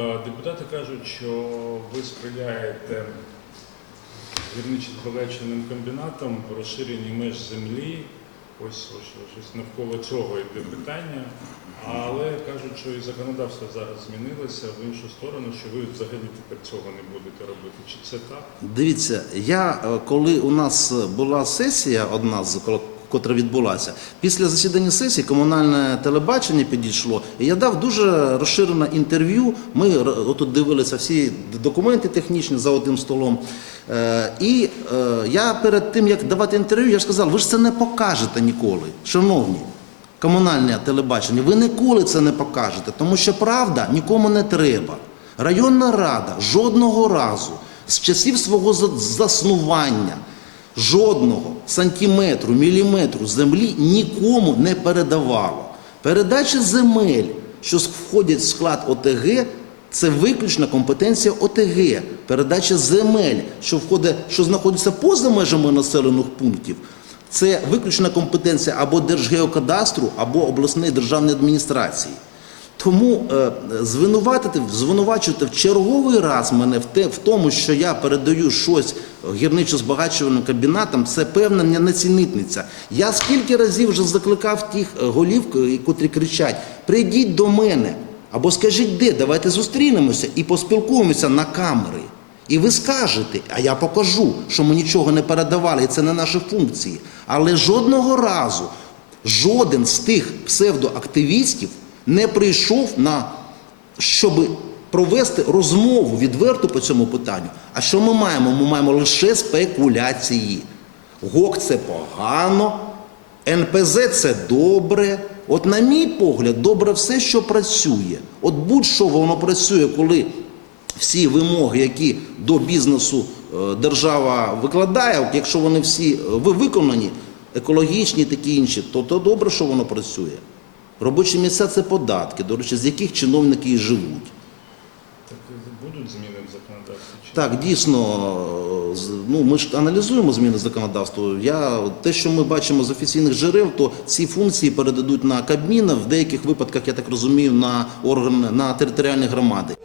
Е, Депутати кажуть, що ви сприяєте гірничо-збагаченим комбінатам в розширенні меж землі. Ось, ось, ось, ось навколо цього йде питання. Але кажуть, що і законодавство зараз змінилося в іншу сторону, що ви взагалі тепер цього не будете робити. Чи це так? Дивіться, я е, коли у нас була сесія, одна з котра відбулася, після засідання сесії комунальне телебачення підійшло, і я дав дуже розширене інтерв'ю. Ми отут дивилися всі документи технічні за одним столом. Е, І е, я перед тим як давати інтерв'ю, я ж сказав, ви ж це не покажете ніколи, шановні. Комунальне телебачення, ви ніколи це не покажете, тому що правда нікому не треба. Районна рада жодного разу з часів свого заснування жодного сантиметру, міліметру землі нікому не передавала. Передача земель, що входять в склад ОТГ, це виключна компетенція ОТГ. Передача земель, що входить, що знаходиться поза межами населених пунктів, це виключна компетенція або Держгеокадастру, або обласної державної адміністрації. Тому е, звинуватити, звинувачувати в черговий раз мене в, те, в тому, що я передаю щось гірничо-збагачувальним кабінетам, це певна нецінитниця. Я скільки разів вже закликав тих е, голів, е, котрі кричать: прийдіть до мене або скажіть де, давайте зустрінемося і поспілкуємося на камери. І ви скажете, а я покажу, що ми нічого не передавали, і це не наші функції. Але жодного разу жоден з тих псевдоактивістів не прийшов на щоб провести розмову відверту по цьому питанню. А що ми маємо? Ми маємо лише спекуляції. ГОК це погано, НПЗ це добре. От, на мій погляд, добре все, що працює. От будь-що воно працює, коли всі вимоги, які до бізнесу е, держава викладає, якщо вони всі е, виконані, екологічні такі інші, то, то добре, що воно працює. Робочі місця це податки, до речі, з яких чиновники і живуть. Так будуть зміни в законодавстві? Так, дійсно, ну ми ж аналізуємо зміни законодавства. Я те, що ми бачимо з офіційних джерел, то ці функції передадуть на Кабмін, в деяких випадках, я так розумію, на орган на територіальні громади.